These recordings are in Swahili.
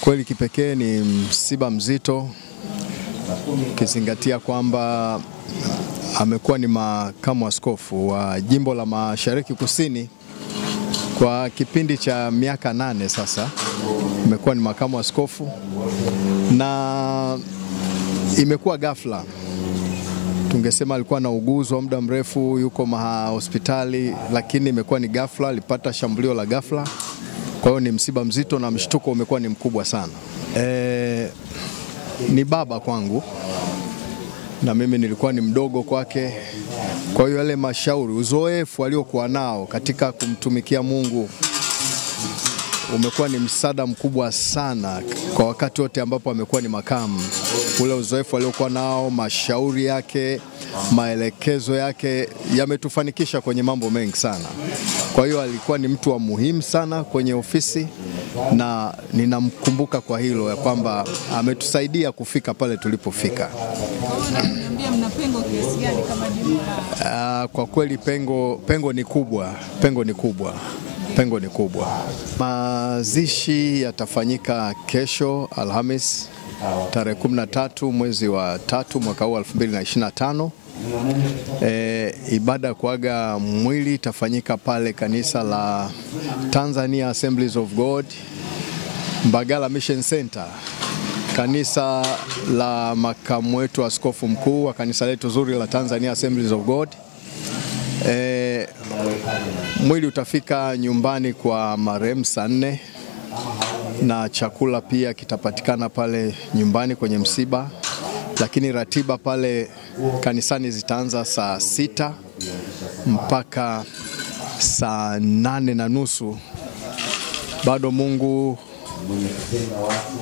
Kweli kipekee ni msiba mzito ukizingatia kwamba amekuwa ni makamu askofu wa jimbo la Mashariki Kusini kwa kipindi cha miaka 8 sasa. Imekuwa ni makamu askofu na imekuwa ghafla. Tungesema alikuwa anauguzwa muda mrefu, yuko hospitali, lakini imekuwa ni ghafla, alipata shambulio la ghafla. Kwa hiyo ni msiba mzito na mshtuko umekuwa ni mkubwa sana. Ni baba kwangu na mimi nilikuwa ni mdogo kwake. Kwa hiyo yale mashauri, uzoefu aliokuwa nao katika kumtumikia Mungu umekuwa ni msaada mkubwa sana kwa wakati wote ambapo amekuwa ni makamu. Ule uzoefu aliokuwa nao, mashauri yake, maelekezo yake yametufanikisha kwenye mambo mengi sana. Kwa hiyo alikuwa ni mtu wa muhimu sana kwenye ofisi na ninamkumbuka kwa hilo ya kwamba ametusaidia kufika pale tulipofika. Mna pengo kiasi gani kama jimbo la? Kwa kweli pengo ni kubwa, pengo ni kubwa. Mazishi yatafanyika kesho Alhamis tarehe 13 mwezi wa 3 mwaka huu 2025. Ibada ya kuaga mwili itafanyika pale kanisa la Tanzania Assemblies of God Mbagala Mission Center, kanisa la makamu wetu askofu mkuu wa kanisa letu zuri la Tanzania Assemblies of God. Mwili utafika nyumbani kwa marehemu saa 4 na chakula pia kitapatikana pale nyumbani kwenye msiba, lakini ratiba pale kanisani zitaanza saa 6 mpaka saa 8:30. Bado Mungu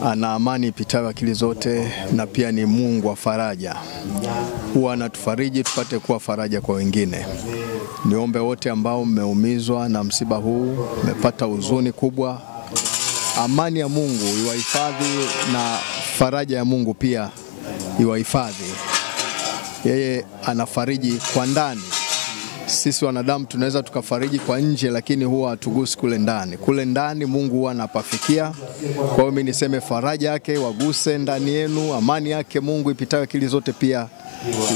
ana amani ipitayo akili zote na pia ni Mungu wa faraja. Huwa anatufariji tupate kuwa faraja kwa wengine. Niombe wote ambao mmeumizwa na msiba huu, mmepata huzuni kubwa, amani ya Mungu iwahifadhi na faraja ya Mungu pia iwahifadhi. Yeye anafariji kwa ndani. Sisi wanadamu tunaweza tukafariji kwa nje, lakini huwa hatugusi kule ndani. Kule ndani Mungu huwa anapafikia. Kwa hiyo mimi niseme faraja yake waguse ndani yenu, amani yake Mungu ipitayo akili zote pia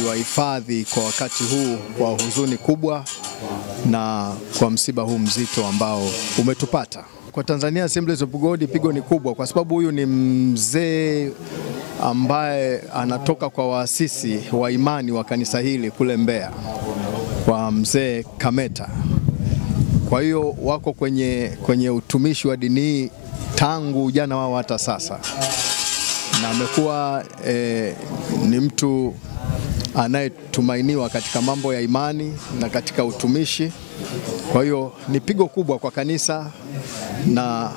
iwahifadhi kwa wakati huu kwa huzuni kubwa na kwa msiba huu mzito ambao umetupata. Kwa Tanzania Assemblies of God pigo ni kubwa kwa sababu huyu ni mzee ambaye anatoka kwa waasisi wa imani wa kanisa hili kule Mbeya, kwa mzee Kameta. Kwa hiyo wako kwenye utumishi wa dini hii tangu ujana wao hata sasa, na amekuwa ni mtu anayetumainiwa katika mambo ya imani na katika utumishi. Kwa hiyo ni pigo kubwa kwa kanisa na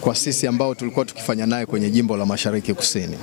kwa sisi ambao tulikuwa tukifanya naye kwenye jimbo la Mashariki Kusini.